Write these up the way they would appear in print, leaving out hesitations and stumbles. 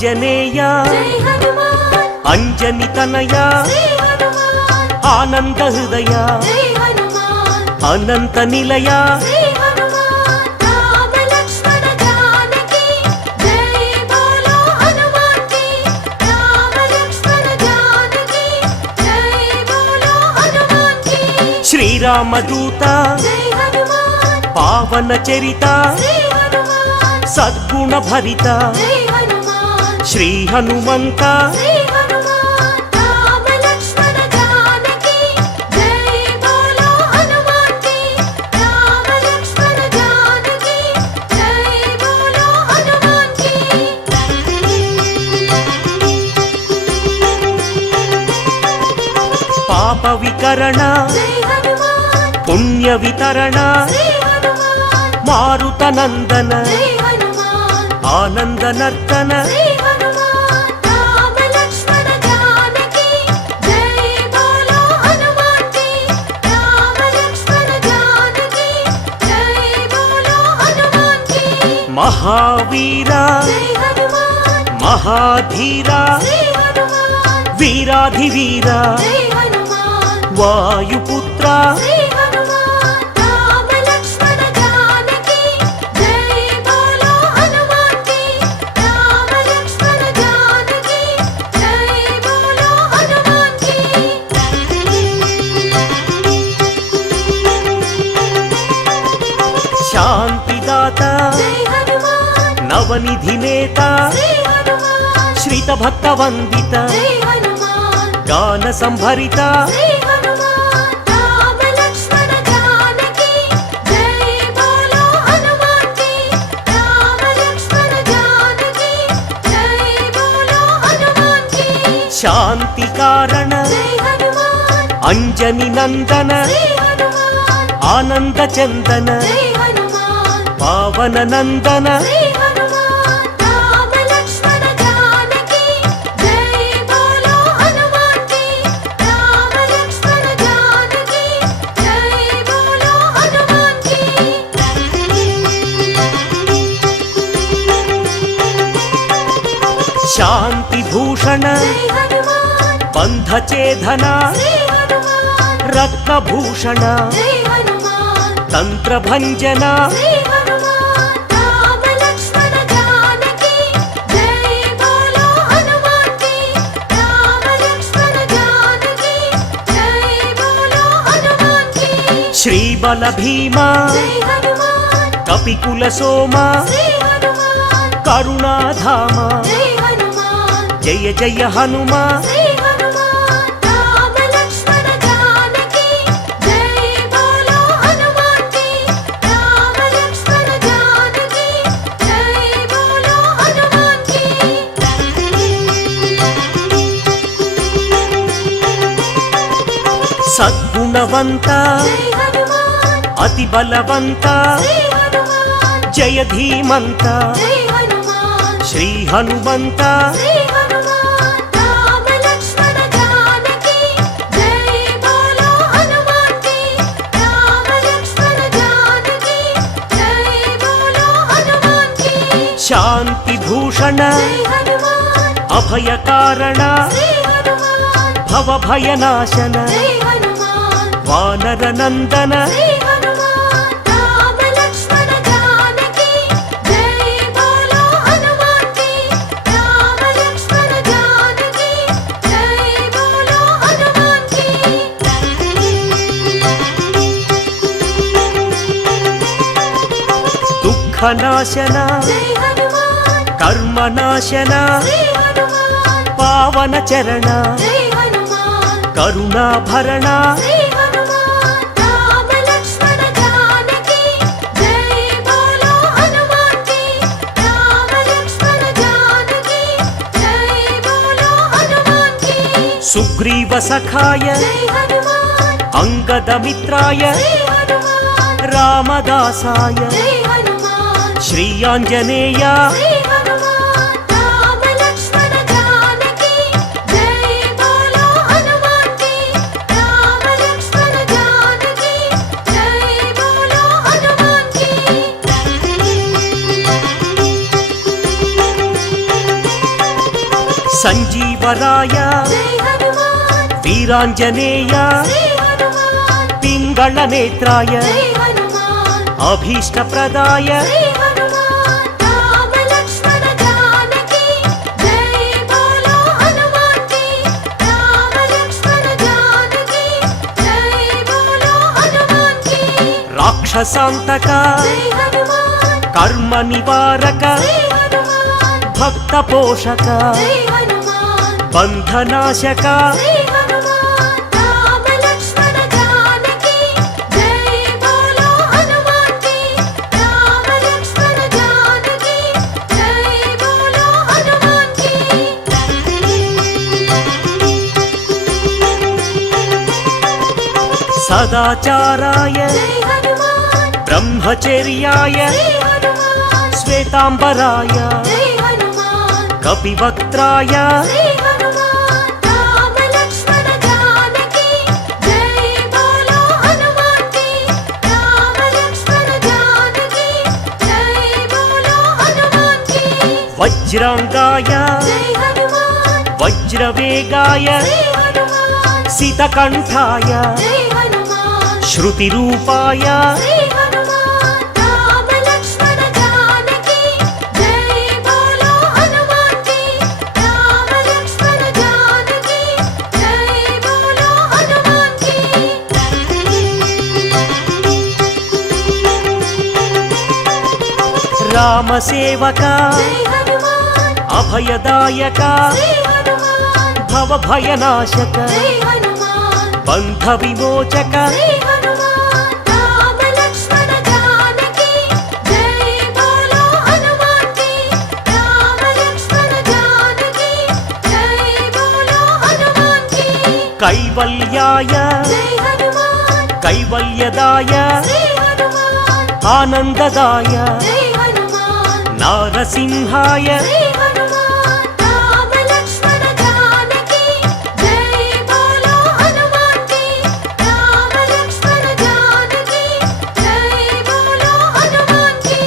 ఆంజనేయ అంజని తనయ ఆనంద హృదయ అనంత నిలయ శ్రీరామదూత పావన చరిత సద్గుణ భరిత శ్రీ హనుమంత పాప వికరణ పుణ్య వితరణ మారుత నందన ఆనంద నర్తన మహావీర మహాధీర వీరాధివీర వాయుపుత్ర శాంతిదాత నవనిధి నేత శ్రీత భక్త వందిత గాన సంభరిత శాంతి కారణ అంజని నందన ఆనంద చందన పావన నందన శాంతి భూషణ బంధచేధన రత్నభూషణ తంత్రభంజన శ్రీబల భీమ కపికుల సోమ కరుణాధామ జయ జయ హనుమ సద్గుణవంత అతి బలవంత జయ ధీమంత శ్రీ హనుమంత శాంతి భూషణ అభయకారణ భవభయనాశన వానర నందన దుఃఖనాశన కర్మనాశన పావన చరణ కరుణాభరణ సుగ్రీవ సఖాయ అంగదమిత్రాయ రామదాసాయ శ్రీ ఆంజనేయ సంజీవరాయ జై హనుమాన్ వీరాంజనేయ శ్రీ హనుమాన్ పింగళ నేత్రాయ జై హనుమాన్ అభీష్టప్రదాయ శ్రీ హనుమాన్ రామ లక్ష్మణ జానకి జై బోలో హనుమాన్ కి రామ లక్ష్మణ జానకి జై బోలో హనుమాన్ కి రాక్షసాంతక జై హనుమాన్ కర్మ నివారక శ్రీ హనుమాన్ భక్త పోషక జై హనుమాన్ బంధనాశక శ్రీ హనుమాన్ రామ లక్ష్మణ జానకి జై బోలో హనుమాన్ కి రామ లక్ష్మణ జానకి జై బోలో హనుమాన్ కి సదాచారాయ జై హనుమాన్ బ్రహ్మచర్యాయ శ్రీ హనుమాన్ శ్వేతాంబరాయ జై హనుమాన్ కపివక్త్రాయ శ్రీ హనుమాన్ రామ లక్ష్మణ జానకి జై బోలో హనుమాన్ కి రామ లక్ష్మణ జానకి జై బోలో హనుమాన్ కి వజ్రాంగాయ జై హనుమాన్ వజ్రవేగాయ శ్రీ హనుమాన్ సితకంఠాయ జై హనుమాన్ శృతిరూపాయ శ్రీ హనుమాన్ రామ లక్ష్మణ జానకి జై బోలో హనుమాన్ కి రామ లక్ష్మణ జానకి జై బోలో హనుమాన్ కి రామసేవక జై హనుమాన్ అభయదాయక శ్రీ హనుమాన్ భవభయనాశక జై హనుమాన్ బంధ విమోచక శ్రీ హనుమాన్ రామ లక్ష్మణ జానకి జై బోలో హనుమాన్ కి రామ లక్ష్మణ జానకి జై బోలో హనుమాన్ కి కైవల్యాయ జై హనుమాన్ కైవల్యదాయ శ్రీ హనుమాన్ ఆనందదాయ జై హనుమాన్ నారసింహాయ శ్రీ హనుమాన్ రామ లక్ష్మణ జానకి జై బోలో హనుమాన్ కి రామ లక్ష్మణ జానకి జై బోలో హనుమాన్ కి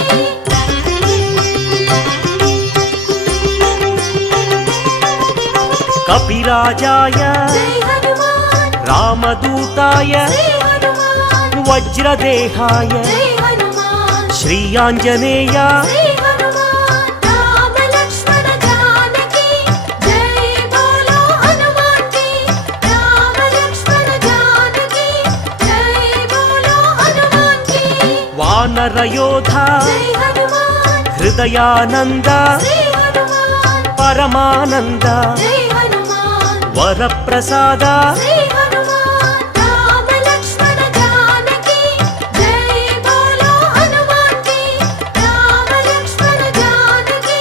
కపిరాజాయ జై హనుమాన్ రామదూతాయ శ్రీ హనుమాన్ వజ్రదేహాయ జై హనుమాన్ శ్రీయాంజనేయ శ్రీ హనుమాన్ రామ లక్ష్మణ జానకి జై బోలో హనుమాన్ కి రామ లక్ష్మణ జానకి జై బోలో హనుమాన్ కి వానరయోధ జై హనుమాన్ హృదయానంద శ్రీ హనుమాన్ పరమానంద జై హనుమాన్ వరప్రసాద శ్రీ హనుమాన్ రామ లక్ష్మణ జానకి జై బోలో హనుమాన్ కి రామ లక్ష్మణ జానకి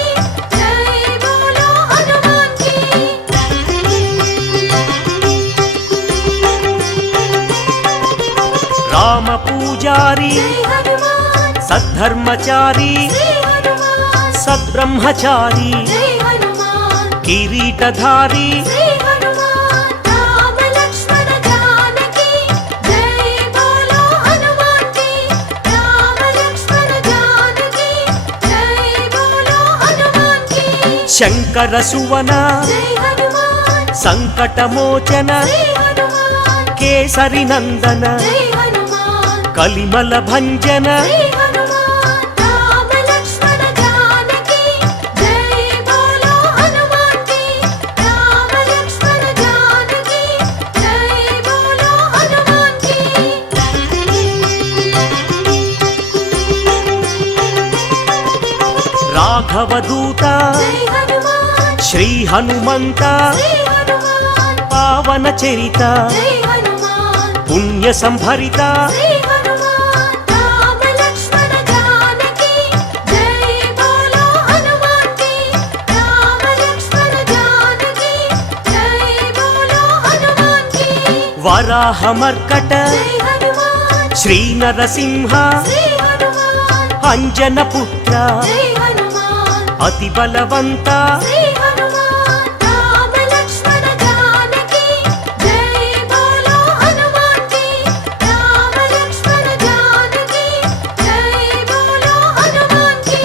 జై బోలో హనుమాన్ కి రామ పూజారి జై హనుమాన్ సద్ధర్మచారి శ్రీ హనుమాన్ సద్బ్రహ్మచారి జై హనుమాన్ కిరీటధారి శ్రీ హనుమాన్ రామ లక్ష్మణ జానకి జై బోలో హనుమాన్ కి రామ లక్ష్మణ జానకి జై బోలో హనుమాన్ కి శంకర సువన జై హనుమాన్ సంకటమోచన శ్రీ హనుమాన్ కేసరి నందన జై హనుమాన్ కలిమల భంజన శ్రీ హనుమాన్ రామ లక్ష్మణ జానకి జై బోలో హనుమాన్ కి రామ లక్ష్మణ జానకి జై బోలో హనుమాన్ కి రాఘవదూత జై హనుమాన్ శ్రీ హనుమంత శ్రీ హనుమాన్ పావన చరిత జై హనుమాన్ పుణ్య సంభరిత శ్రీ హనుమాన్ రామ లక్ష్మణ జానకి జై బోలో హనుమాన్ కి రామ లక్ష్మణ జానకి జై బోలో హనుమాన్ కి వరాహమర్కట జై హనుమాన్ శ్రీ నరసింహ శ్రీ హనుమాన్ అంజన పుత్ర జై హనుమాన్ అతి బలవంత శ్రీ హనుమాన్ రామ లక్ష్మణ జానకి జై బోలో హనుమాన్ కి రామ లక్ష్మణ జానకి జై బోలో హనుమాన్ కి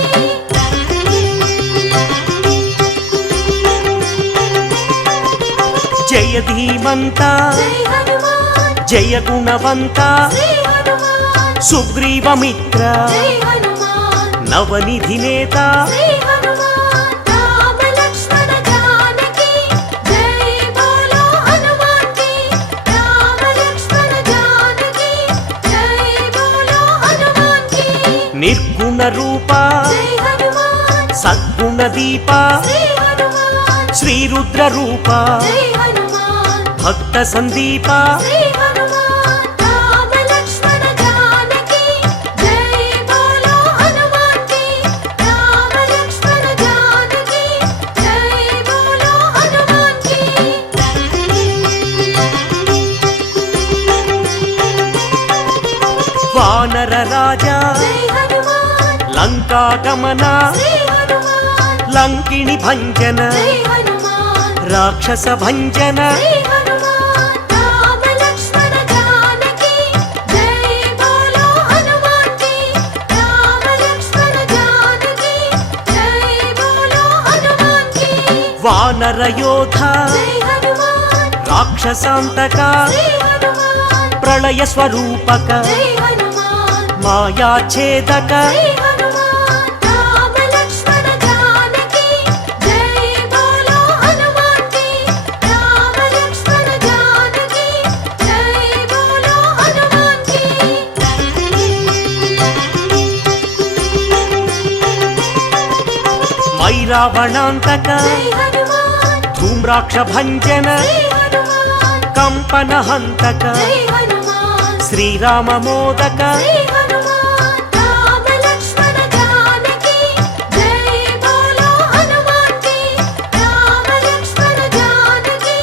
జయ ధీమంత జై హనుమాన్ జయ గుణవంత శ్రీ హనుమాన్ సుగ్రీవమిత్ర జై హనుమాన్ నవనిధి నేత శ్రీ హనుమాన్ రామ లక్ష్మణ జానకి జై బోలో హనుమాన్ కి రామ లక్ష్మణ జానకి జై బోలో హనుమాన్ కి నిర్గుణ రూప జై హనుమాన్ సద్గుణ దీప శ్రీ హనుమాన్ శ్రీరుద్ర రూప జై హనుమాన్ భక్త సందీప శ్రీ హనుమాన్ రామ లక్ష్మణ జానకి జై బోలో హనుమాన్ కి రామ లక్ష్మణ జానకి జై బోలో హనుమాన్ కి వానర రాజా జై హనుమాన్ లంకా గమన శ్రీ హనుమాన్ లంకిణి భంజన జై హనుమాన్ రాక్షస భంజన శ్రీ హనుమాన్ రామ లక్ష్మణ జానకి జై బోలో హనుమాన్ కి రామ లక్ష్మణ జానకి జై బోలో హనుమాన్ కి వానర యోధ జై హనుమాన్ రాక్షసాంతక శ్రీ హనుమాన్ ప్రళయ స్వరూపక జై హనుమాన్ మాయాఛేదక శ్రీ హనుమాన్ రామ లక్ష్మణ జానకి జై బోలో హనుమాన్ కి రామ లక్ష్మణ జానకి జై బోలో హనుమాన్ కి మైరావణాంతక జై హనుమాన్ ధూమ్రాక్ష భంజన శ్రీ హనుమాన్ కంపన హంతక జై హనుమాన్ శ్రీరామ మోదక శ్రీ హనుమాన్ రామ లక్ష్మణ జానకి జై బోలో హనుమాన్ కి రామ లక్ష్మణ జానకి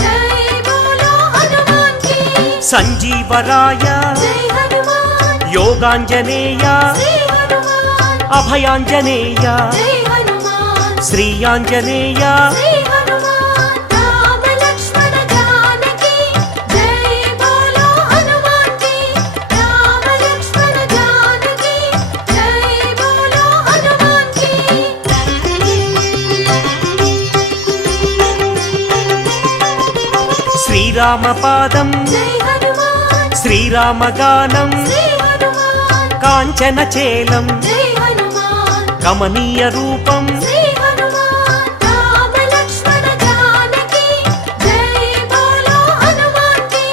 జై బోలో హనుమాన్ కి సంజీవరాయ జై హనుమాన్ యోగాంజనేయ శ్రీ హనుమాన్ అభయాంజనేయ జై హనుమాన్ శ్రీయాంజనేయ శ్రీ హనుమాన్ రామ లక్ష్మణ జానకి జై బోలో హనుమాన్ కి రామ లక్ష్మణ జానకి జై బోలో హనుమాన్ కి శ్రీరామ పాదం జై హనుమాన్ శ్రీరామగానం శ్రీ హనుమాన్ కాంచన చేలం జై హనుమాన్ కమనీయ రూపం శ్రీ హనుమాన్ రామ లక్ష్మణ జానకి జై బోలో హనుమాన్ కి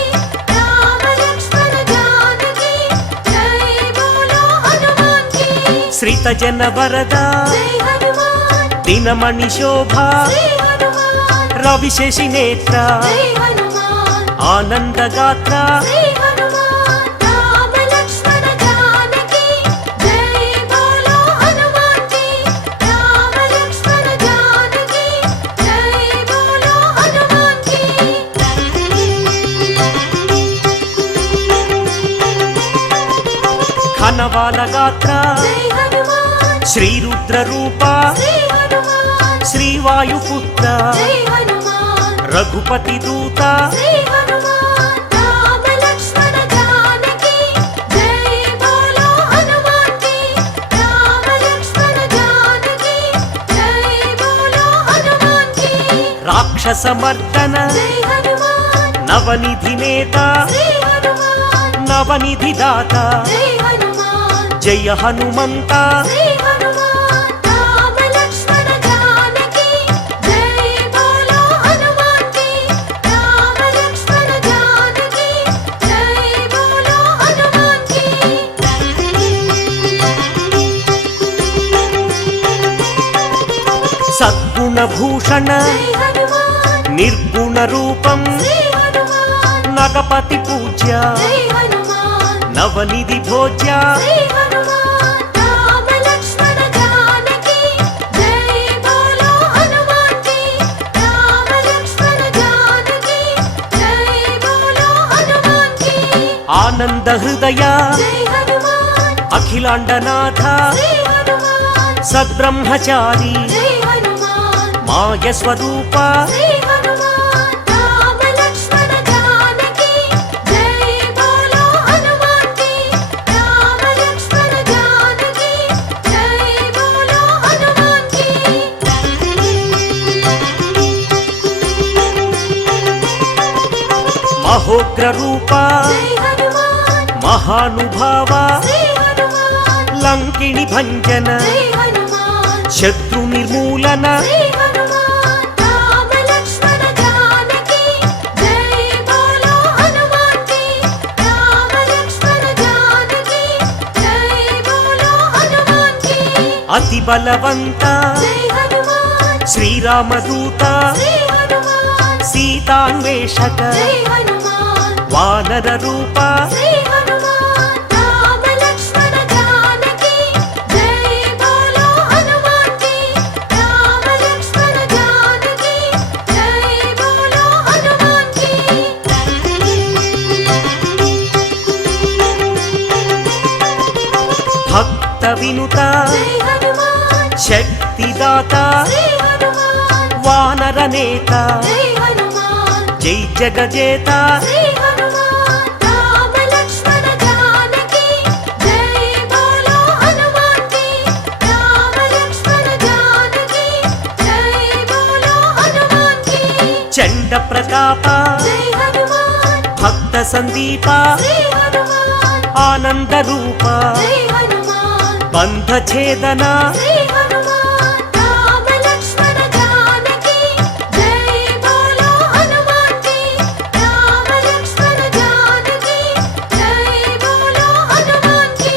రామ లక్ష్మణ జానకి జై బోలో హనుమాన్ కి శ్రీత జన వరద జై హనుమాన్ దినమణి శోభ శ్రీ హనుమాన్ రవిశేషి నేత్ర జై హనుమాన్ ఆనందగాత్ర శ్రీ హనుమాన్ రామ లక్ష్మణ జానకి జై బోలో హనుమాన్ కి రామ లక్ష్మణ జానకి జై బోలో హనుమాన్ కి ఘనవాల గాత్ర జై హనుమాన్ శ్రీరుద్ర రూప శ్రీ హనుమాన్ శ్రీవాయుపుత్ర జై హనుమాన్ రఘుపతి దూత శ్రీ హనుమాన్ రామ లక్ష్మణ జానకి జై బోలో హనుమాన్ కి రామ లక్ష్మణ జానకి జై బోలో హనుమాన్ కి రాక్షస మర్దన జై హనుమాన్ నవనిధి నేత శ్రీ హనుమాన్ నవనిధి దాత జై హనుమాన్ జయ హనుమంత శ్రీ హనుమాన్ రామ లక్ష్మణ జానకి జై బోలో హనుమాన్ కి రామ లక్ష్మణ జానకి జై బోలో హనుమాన్ కి సద్గుణ భూషణ జై హనుమాన్ నిర్గుణ రూపం శ్రీ హనుమాన్ నగపతి పూజ్య జై హనుమాన్ నవనిధి భోజ్య శ్రీ హనుమాన్ రామ లక్ష్మణ జానకి జై బోలో హనుమాన్ కి రామ లక్ష్మణ జానకి జై బోలో హనుమాన్ కి ఆనంద హృదయ జై హనుమాన్ అఖిలాండనాథ శ్రీ హనుమాన్ సద్బ్రహ్మచారి జై హనుమాన్ మాయ స్వరూప శ్రీ హనుమాన్ రామ లక్ష్మణ జానకి జై బోలో హనుమాన్ కి రామ లక్ష్మణ జానకి జై బోలో హనుమాన్ కి మహోగ్ర రూప జై హనుమాన్ మహానుభావ శ్రీ హనుమాన్ లంకిణి భంజన జై హనుమాన్ శత్రు నిర్మూలన శ్రీ హనుమాన్ రామ లక్ష్మణ జానకి జై బోలో హనుమాన్ కి రామ లక్ష్మణ జానకి జై బోలో హనుమాన్ కి అతి బలవంత జై హనుమాన్ శ్రీరామదూత శ్రీ హనుమాన్ సీతాన్వేషక జై హనుమాన్ వానర రూప శ్రీ హనుమాన్ రామ లక్ష్మణ జానకి జై బోలో హనుమాన్ కి రామ లక్ష్మణ జానకి జై బోలో హనుమాన్ కి భక్త వినుత జై హనుమాన్ శక్తిదాత శ్రీ హనుమాన్ వానర నేత జై హనుమాన్ జై జగజేత శ్రీ హనుమాన్ రామ లక్ష్మణ జానకి జై బోలో హనుమాన్ కి రామ లక్ష్మణ జానకి జై బోలో హనుమాన్ కి చండ ప్రతాప జై హనుమాన్ భక్త సందీప శ్రీ హనుమాన్ ఆనంద రూప జై హనుమాన్ బంధ ఛేదన శ్రీ హనుమాన్ రామ లక్ష్మణ జానకి జై బోలో హనుమాన్ కి రామ లక్ష్మణ జానకి జై బోలో హనుమాన్ కి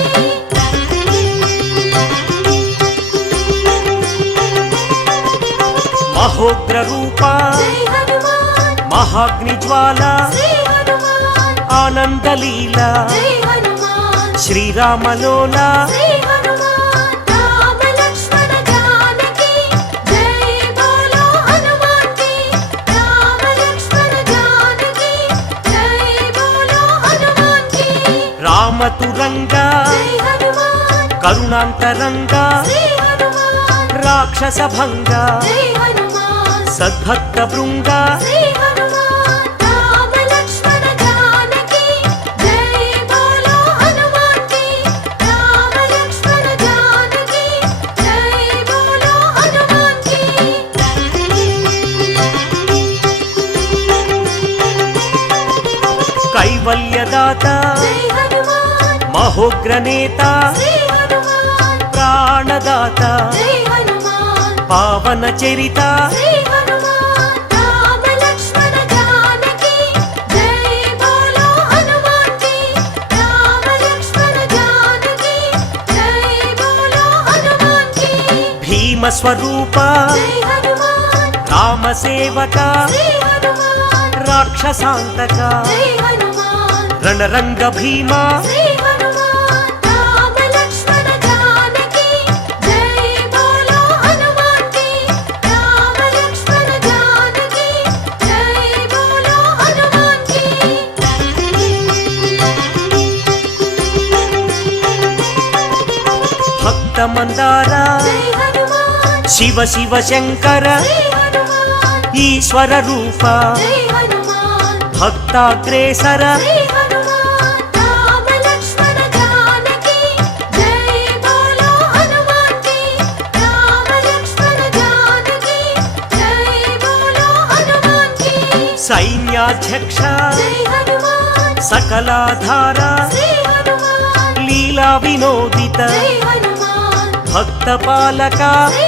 మహోగ్ర రూప జై హనుమాన్ మహాగ్ని జ్వాల శ్రీ హనుమాన్ ఆనంద లీల జై హనుమాన్ శ్రీరామలోల శ్రీ హనుమాన్ రామ లక్ష్మణ జానకి జై బోలో హనుమాన్ కి రామ లక్ష్మణ జానకి జై బోలో హనుమాన్ కి రామతురంగ జై హనుమాన్ కరుణాంతరంగ శ్రీ హనుమాన్ రాక్షస భంగ జై హనుమాన్ సద్భక్త బృంగ శ్రీ హనుమాన్ రామ లక్ష్మణ జానకి జై బోలో హనుమాన్ కి రామ లక్ష్మణ జానకి జై బోలో హనుమాన్ కి కైవల్యదాత జై హనుమాన్ మహోగ్ర నేత శ్రీ హనుమాన్ ప్రాణదాత జై హనుమాన్ పావన చరిత శ్రీ హనుమాన్ రామ లక్ష్మణ జానకి జై బోలో హనుమాన్ కి రామ లక్ష్మణ జానకి జై బోలో హనుమాన్ కి భీమ స్వరూప జై హనుమాన్ రామ సేవక శ్రీ హనుమాన్ రాక్షసాంతక జై హనుమాన్ రణరంగ భీమ శ్రీ హనుమాన్ రామ లక్ష్మణ జానకి జై బోలో హనుమాన్ కి రామ లక్ష్మణ జానకి జై బోలో హనుమాన్ కి భక్త మందార జై హనుమాన్ శివ శివ శంకర శ్రీ హనుమాన్ ఈశ్వర రూప జై హనుమాన్ భక్తాగ్రేసర శ్రీ హనుమాన్ రామ లక్ష్మణ జానకి జై బోలో హనుమాన్ కి రామ లక్ష్మణ జానకి జై బోలో హనుమాన్ కి సైన్యాధ్యక్ష జై హనుమాన్ సకలాధార శ్రీ హనుమాన్ లీలా వినోదిత జై హనుమాన్ భక్త పాలక శ్రీ